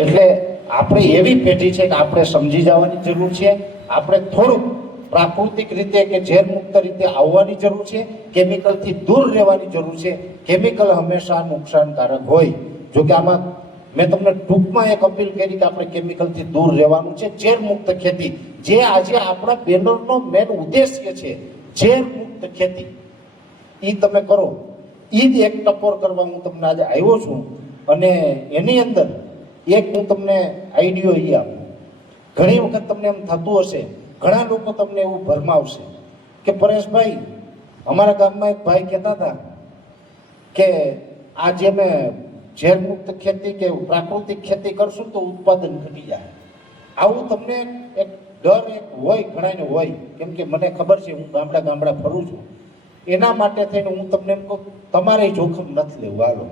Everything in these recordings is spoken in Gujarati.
એટલે આપણે એવી પેઢી છે કે આપણે સમજી જવાની જરૂર છે. આપણે થોડુંક પ્રાકૃતિક રીતે કે ઝેર મુક્ત રીતે આવવાની જરૂર છે. કેમિકલથી દૂર રહેવાની જરૂર છે. કેમિકલ હંમેશા નુકસાનકારક હોય. જો કે આમાં મેં તમને ટૂંકમાં એક અપીલ કરી કે આપણે કેમિકલથી દૂર રહેવાનું છે. ઝેર મુક્ત ખેતી, જે આજે આપણા બેનરનો મેન ઉદ્દેશ્ય છે, ઝેર મુક્ત ખેતી, એ તમે કરો. એ જ એક ટકોર કરવા હું તમને આજે આવ્યો છું. અને એની અંદર એક હું તમને આઈડિયો એ આપું. ઘણી વખત તમને એમ થતું હશે, ઘણા લોકો તમને એવું ભરમાવશે કે પરેશભાઈ, અમારા ગામમાં એક ભાઈ કહેતા હતા કે આ જે મેં ઝેર મુક્ત ખેતી કે પ્રાકૃતિક ખેતી કરશું તો ઉત્પાદન ઘટી જાય. આવું તમને એક ડર એક હોય, ઘણાને હોય. કેમ કે મને ખબર છે, હું ગામડા ગામડા ફરું છું. એના માટે થઈને હું તમને એમ કહું, તમારે જોખમ નથી લેવું. હાલો,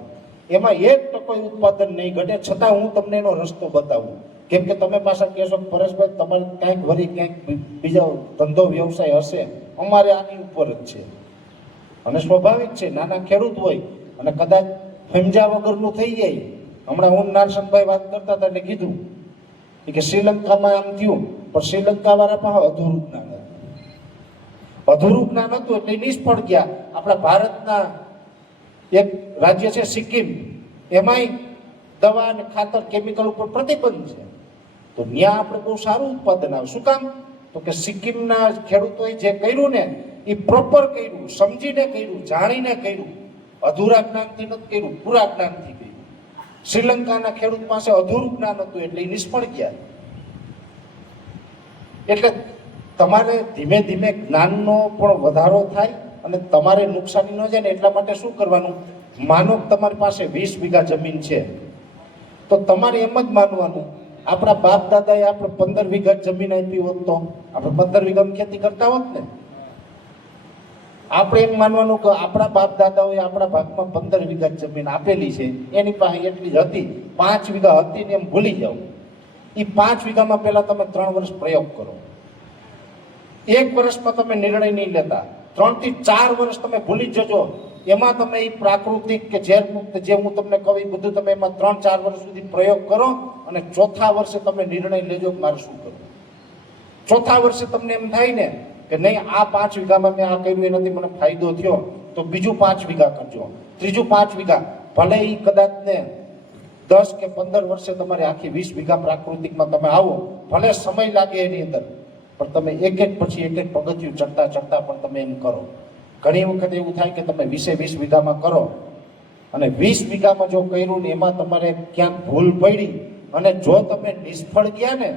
એમાં 1% ઉત્પાદન નહીં ઘટે, છતાં હું તમને એનો રસ્તો બતાવું. કેમ કે તમે પાછા કહેશો પરેશભાઈ, તમારે ક્યાંક વળી ક્યાંક બીજો ધંધો વ્યવસાય હશે, અમારે આની ઉપર જ છે. અને સ્વાભાવિક છે, નાના ખેડૂત હોય અને કદાચ સમજ્યા વગરનું થઈ જાય. હમણાં હું નારસનભાઈ વાત કરતા હતા એટલે કીધું કે શ્રીલંકામાં આમ થયું, પણ શ્રીલંકા વાળા પાસે અધૂરું જ્ઞાન હતું. અધૂરું જ્ઞાન હતું એટલે નિષ્ફળ ગયા. આપણા ભારતના એક રાજ્ય છે સિક્કિમ, એમાંય દવા અને ખાતર કેમિકલ ઉપર પ્રતિબંધ છે. તો ત્યાં આપણે બહુ સારું ઉત્પાદન આવે. શું કામ? તો કે સિક્કિમના ખેડૂતોએ જે કર્યું ને એ પ્રોપર કર્યું, સમજીને કર્યું, જાણીને કર્યું. અધૂરા જ્ઞાનથી નથી કર્યું, પૂરા જ્ઞાનથી કર્યું. શ્રીલંકાના ખેડૂત પાસે અધૂરું જ્ઞાન હતું એટલે એ નિષ્ફળ ગયા. એટલે તમારે ધીમે ધીમે જ્ઞાનનો પણ વધારો થાય અને તમારે નુકસાની ન જાય ને એટલા માટે શું કરવાનું? માનો તમારી પાસે 20 વીઘા જમીન છે, તો તમારે એમ જ માનવાનું, આપણા બાપ દાદાએ આપણે 15 વીઘા જમીન આપી હોત તો આપણે 15 વીઘામાં ખેતી કરતા હોત ને. આપણે એમ માનવાનું કે આપણા બાપ દાદાઓએ આપણા ભાગમાં 15 વીઘા જમીન આપેલી છે, એની પાસે એટલી જ હતી, 5 વીઘા હતી ને એમ ભૂલી જાઓ. એ 5 વીઘામાં પહેલા તમે 3 વર્ષ પ્રયોગ કરો. 1 વર્ષમાં તમે નિર્ણય નહીં લેતા, 3 થી 4 વર્ષ તમે ભૂલી જજો. એમાં તમે એ પ્રાકૃતિક કે ઝેર મુક્ત જે હું તમને કહું એ બધું તમે એમાં 3-4 વર્ષ સુધી પ્રયોગ કરો અને ચોથા વર્ષે તમે નિર્ણય લેજો કે મારે શું કરવું. ચોથા વર્ષે તમને એમ થાય ને કે નહીં, આ 5 વીઘામાં મેં આ કર્યું એનાથી મને ફાયદો થયો, તો બીજું 5 વીઘા કરજો, ત્રીજું 5 વીઘા. ભલે એ કદાચ ને 10 કે 15 વર્ષે તમારે આખી 20 વીઘા પ્રાકૃતિકમાં તમે આવો, ભલે સમય લાગે એની અંદર, પણ તમે એક પછી એક પગથિયું ચડતા ચડતા પણ તમે એમ કરો. ઘણી વખત એવું થાય કે તમે 20 વીઘામાં કરો અને 20 વીઘામાં જો કર્યું ને એમાં તમારે ક્યાંક ભૂલ પડી અને જો તમે નિષ્ફળ ગયા ને,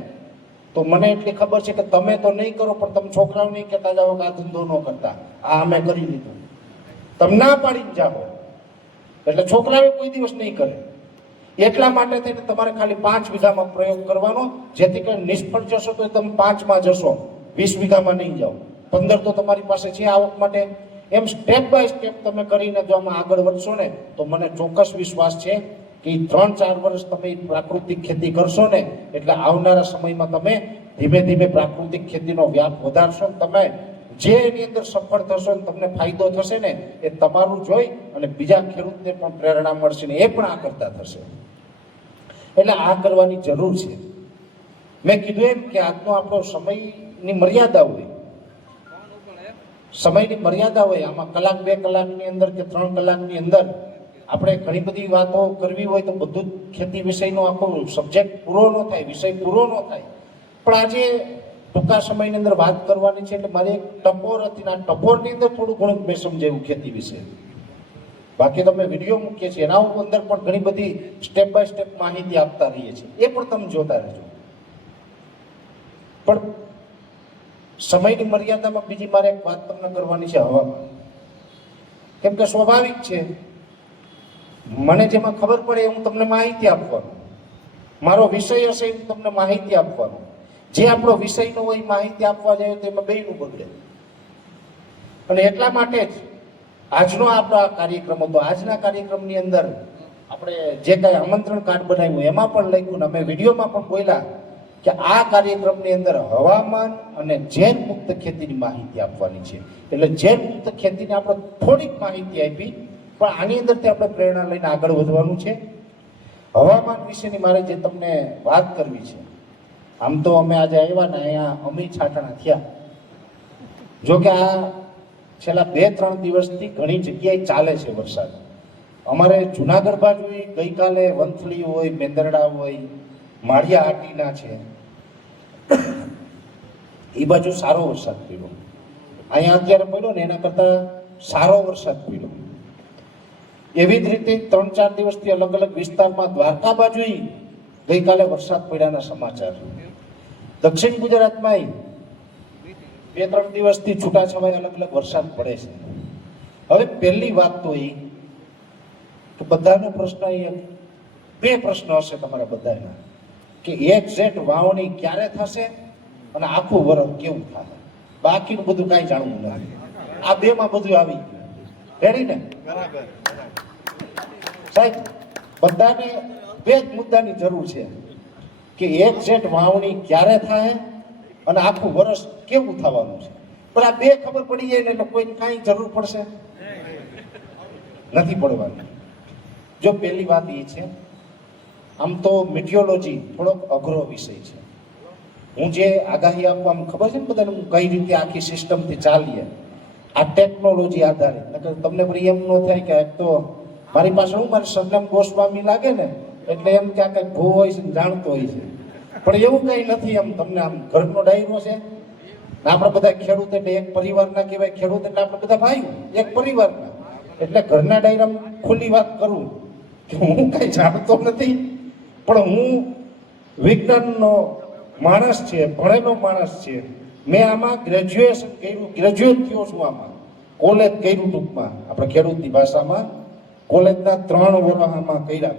તો મને એટલી ખબર છે કે તમે તો નહીં કરો, પણ તમે છોકરાઓ નહીં કહેતા જાઓ કે આ ધંધો ન કરતા, આ અમે કરી લીધું. તમે ના પાડીને જાઓ એટલે છોકરાઓ કોઈ દિવસ નહીં કરે. એટલા માટે થઈને તમારે ખાલી 5 વીઘામાં પ્રયોગ કરવાનો, જેથી કરીને નિષ્ફળ જશો તો તમે 5માં જશો, 20 વીઘામાં નહીં જાઓ. 15 તો તમારી પાસે છે આવક માટે. એમ સ્ટેપ બાય સ્ટેપ તમે કરીને જો આમાં આગળ વધશો ને, તો મને ચોક્કસ વિશ્વાસ છે કે 3-4 વર્ષ તમે પ્રાકૃતિક ખેતી કરશો ને, એટલે આવનારા સમયમાં તમે ધીમે ધીમે પ્રાકૃતિક ખેતીનો વ્યાપ વધારશો. તમે જે એની અંદર સફળ થશો ને તમને ફાયદો થશે ને, એ તમારું જોઈ અને બીજા ખેડૂતને પણ પ્રેરણા મળશે ને એ પણ આ કરતા થશે. એટલે આ કરવાની જરૂર છે. મેં કીધું એમ કે આજનો આપણો સમયની મર્યાદા હોય, સમયની મર્યાદા હોય. આમાં કલાક 2 કલાકની અંદર કે 3 કલાકની અંદર આપણે ઘણી બધી વાતો કરવી હોય તો બધું ખેતી વિષયનો આખો સબ્જેક્ટ પૂરો ન થાય, વિષય પૂરો ન થાય. પણ આજે ટૂંકા સમયની અંદર વાત કરવાની છે એટલે મારી એક ટપોર હતી, આ ટપોરની અંદર થોડું ઘણું મેં સમજાવ્યું ખેતી વિશે. બાકી તમે વિડીયો મૂકીએ છીએ એના અંદર પણ ઘણી બધી સ્ટેપ બાય સ્ટેપ માહિતી આપતા રહીએ છીએ, એ પણ તમે જોતા રહેજો. પણ સમયની મર્યાદામાં બીજી મારે એક વાત તમને કરવાની છે, હવામાન. કેમ કે સ્વાભાવિક છે, મને જેમાં ખબર પડે હું તમને માહિતી આપવાનું, મારો વિષય હશે હું તમને માહિતી આપવાનું. જે આપણો વિષય નો હોય માહિતી આપવા જાય તો એમાં બેયનું બગડે. અને એટલા માટે જ આજનો આપણા કાર્યક્રમ હતો. આજના કાર્યક્રમની અંદર આપણે જે કાંઈ આમંત્રણ કાર્ડ બનાવ્યું એમાં પણ લખ્યું, અમે વિડીયોમાં પણ બોલ્યા કે આ કાર્યક્રમની અંદર હવામાન અને ઝેર મુક્ત ખેતીની માહિતી આપવાની છે. એટલે ઝેર મુક્ત ખેતીની આપણે થોડીક માહિતી આપી, પણ આની અંદરથી આપણે પ્રેરણા લઈને આગળ વધવાનું છે. હવામાન વિશેની મારે જે તમને વાત કરવી છે, આમ તો અમે આજે આવ્યા ને અહીંયા અમી છાંટણા થયા. જો કે આ છેલ્લા 2-3 દિવસથી ઘણી જગ્યાએ ચાલે છે વરસાદ. અમારે જુનાગઢ બાજુ ગઈકાલે વંથલી હોય, મેંદરડા હોય, માળિયા હાટીના છે, એ બાજુ સારો વરસાદ પડ્યો. અહીંયા અત્યારે પડ્યો ને એના કરતા સારો વરસાદ પડ્યો. એવી જ રીતે 3-4 દિવસથી અલગ અલગ વિસ્તારમાં દ્વારકા બાજુ ગઈકાલે વરસાદ પડ્યાના સમાચાર. દક્ષિણ ગુજરાતમાં 2-3 દિવસથી છૂટાછવાયા અલગ અલગ વરસાદ પડે છે. હવે પહેલી વાત તો એ કે બધાનો પ્રશ્ન એ 2 પ્રશ્ન હશે તમારા બધાના કે એક્ઝેક્ટ વાવણી ક્યારે થશે અને આખું વરસ કેવું થાય. બાકીનું બધું કાંઈ જાણવું નથી. આ 2માં બધું આવી ગયું. રેડી ને? બરાબર સાહેબ, બધાને 2 જ મુદ્દાની જરૂર છે કે એક્ઝેક્ટ વાવણી ક્યારે થાય અને આખું વર્ષ કેવું થવાનું છે. પણ આ 2 ખબર પડી જાય ને એટલે કોઈને કાંઈ જરૂર પડશે નથી પડવાની. જો પહેલી વાત એ છે, આમ તો મિટિયોલોજી થોડોક અઘરો વિષય છે. હું જે આગાહી આપવા ખબર છે ને બધાને, હું કઈ રીતે આખી સિસ્ટમથી ચાલીએ આ ટેકનોલોજી આધારિત. નકર તમને પછી એમ ન થાય કે એક તો મારી પાસે હું મારી સરનામ ગોસ્વામી લાગે ને એટલે એમ કે આ કંઈક ભૂ હોય છે જાણતો હોય છે, પણ એવું કંઈ નથી. એમ તમને આમ ઘરનો ડાયરો છે ને, આપણે બધા ખેડૂત એટલે એક પરિવારના કહેવાય. ખેડૂત એટલે આપણે બધા ભાઈઓ એક પરિવારના, એટલે ઘરના ડાયરામાં ખુલ્લી વાત કરું કે હું કાંઈ જાણતો નથી, પણ હું વિજ્ઞાનનો માણસ છે, ભણેલો માણસ છે. મેં આમાં ગ્રેજ્યુએશન કર્યું, ગ્રેજ્યુએટ થયો છું. આમાં કોલેજ કર્યું, ટૂંકમાં આપણે ખેડૂતની ભાષામાં કોલેજના 3 વર્ષ આમાં કર્યા.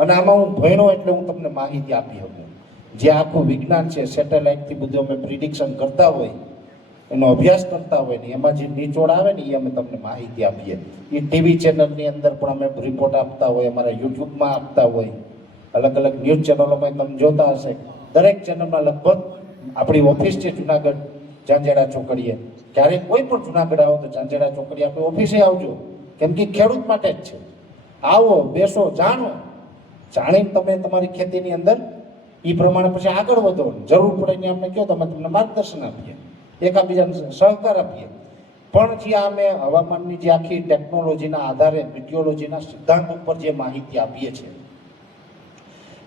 અને આમાં હું ભણ્યો એટલે હું તમને માહિતી આપી શકું. જે આખું વિજ્ઞાન છે, સેટેલાઇટથી બધું અમે પ્રિડિક્શન કરતા હોય, એનો અભ્યાસ કરતા હોય ને એમાં જે નિચોડ આવે ને એ અમે તમને માહિતી આપીએ. એ ટીવી ચેનલની અંદર પણ અમે રિપોર્ટ આપતા હોય, અમારા યુટ્યુબમાં આપતા હોય, અલગ અલગ ન્યૂઝ ચેનલોમાં તમે જોતા હશે. દરેક ચેનલમાં લગભગ આપણી ઓફિસ છે જુનાગઢ ઝાંઝેડા ચોકડીએ. ક્યારેક કોઈ પણ જુનાગઢ આવો તો ઝાંઝેડા ચોકડી આપણી ઓફિસે આવજો, કેમ કે ખેડૂત માટે જ છે. આવો, બેસો, જાણો, જાણીને તમે તમારી ખેતીની અંદર એ પ્રમાણે પછી આગળ વધો. જરૂર પડે ને અમને કહો તો અમે તમને માર્ગદર્શન આપીએ, એકાબીજાને સહકાર આપીએ. પણ જે અમે હવામાનની જે આખી ટેકનોલોજીના આધારે મિટિયોલોજીના સિદ્ધાંત ઉપર જે માહિતી આપીએ છીએ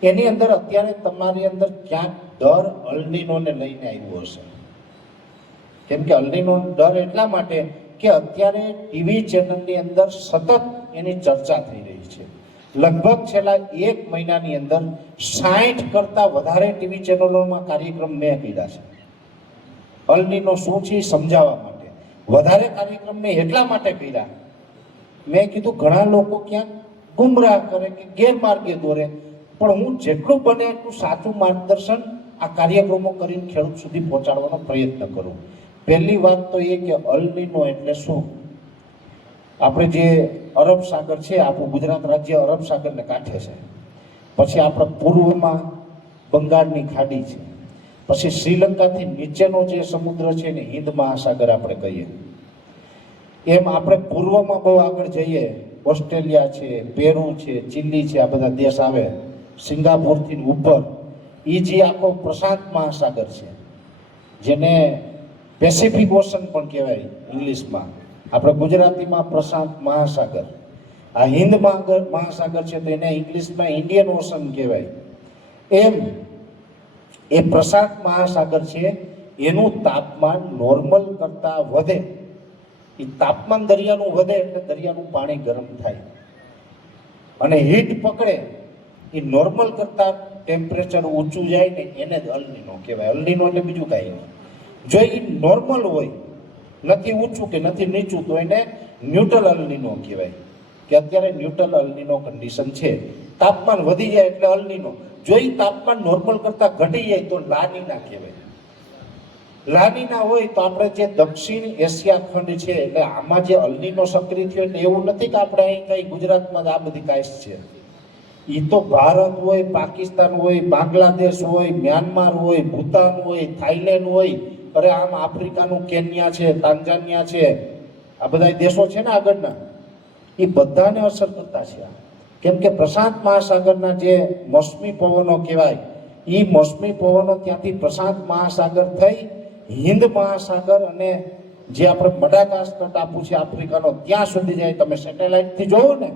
એની અંદર અત્યારે તમારી અંદર ક્યાંક ડર અલ્નીનોને લઈને આવ્યો હશે. કેમ કે અલ્નીનો ડર એટલા માટે કે અત્યારે ટીવી ચેનલની અંદર સતત એની ચર્ચા થઈ રહી છે. લગભગ છેલ્લા 1 મહિનાની અંદર 60 કરતા વધારે ટીવી ચેનલોમાં કાર્યક્રમ મેં કર્યા છે. અલ્નીનો શું છે સમજાવવા માટે વધારે કાર્યક્રમ મેં એટલા માટે કર્યા. મેં કીધું ઘણા લોકો ક્યાંક ગુમરાહ કરે કે ગેરમાર્ગે દોરે, પણ હું જેટલું બને એટલું સાચું માર્ગદર્શન આ કાર્યક્રમો કરીને ખેડૂત સુધી પહોંચાડવાનો પ્રયત્ન કરું. પહેલી વાત તો એ કે અલ્નીનો એટલે શું. આપણે જે અરબ સાગર છે, આપણું ગુજરાત રાજ્ય અરબ સાગરને કાંઠે છે. પછી આપણા પૂર્વમાં બંગાળની ખાડી છે. પછી શ્રીલંકાથી નીચેનો જે સમુદ્ર છે ને હિન્દ મહાસાગર આપણે કહીએ. એમ આપણે પૂર્વમાં બહુ આગળ જઈએ, ઓસ્ટ્રેલિયા છે, પેરુ છે, ચીલી છે, આ બધા દેશ આવે. સિંગાપુરથી ઉપર એ જે આખો પ્રશાંત મહાસાગર છે, જેને પેસિફિક ઓશન પણ કહેવાય ઇંગ્લિશમાં, આપણે ગુજરાતીમાં પ્રશાંત મહાસાગર. આ હિન્દ મહાસાગર છે તો એને ઇંગ્લિશમાં ઇન્ડિયન ઓશન કહેવાય. એમ એ પ્રશાંત મહાસાગર છે, એનું તાપમાન નોર્મલ કરતાં વધે. એ તાપમાન દરિયાનું વધે એટલે દરિયાનું પાણી ગરમ થાય અને હીટ પકડે. એ નોર્મલ કરતાં ટેમ્પરેચર ઊંચું જાય ને એને જ અલ્નીનો કહેવાય. અલ્નીનો એટલે બીજું કાંઈ નહીં. જો એ નોર્મલ હોય, નથી ઊંચું કે નથી નીચું, તો એને ન્યુટ્રલ અલ્નીનો કહેવાય. કે અત્યારે ન્યુટ્રલ અલ્નીનો કન્ડિશન છે. તાપમાન વધી જાય એટલે અલ્નીનો. જો એ તાપમાન નોર્મલ કરતાં ઘટી જાય તો લાનીના કહેવાય. લાનીના હોય તો આપણે જે દક્ષિણ એશિયા ખંડ છે એટલે આમાં જે અલ્નીનો સક્રિય થયો એટલે એવું નથી કે આપણે અહીં કઈ ગુજરાતમાં આ બધી કાંઈ છે. એ તો ભારત હોય, પાકિસ્તાન હોય, બાંગ્લાદેશ હોય, મ્યાનમાર હોય, ભૂતાન હોય, થાઈલેન્ડ હોય, અરે આમ આફ્રિકાનું કેન્યા છે, તાંજાનિયા છે, આ બધા દેશો છે ને આગળના, એ બધાને અસર કરતા છે. કેમ કે પ્રશાંત મહાસાગરના જે મોસમી પવનો કહેવાય એ મોસમી પવનો ત્યાંથી પ્રશાંત મહાસાગર થઈ હિન્દ મહાસાગર અને જે આપણે મડાગાસ્કર ટાપુ છે આફ્રિકાનો ત્યાં સુધી જાય. તમે સેટેલાઇટથી જોવો ને,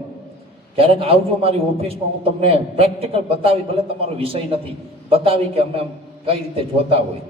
ક્યારેક આવજો મારી ઓફિસમાં, હું તમને પ્રેક્ટિકલ બતાવી, ભલે તમારો વિષય નથી, બતાવી કે અમે કઈ રીતે જોતા હોય.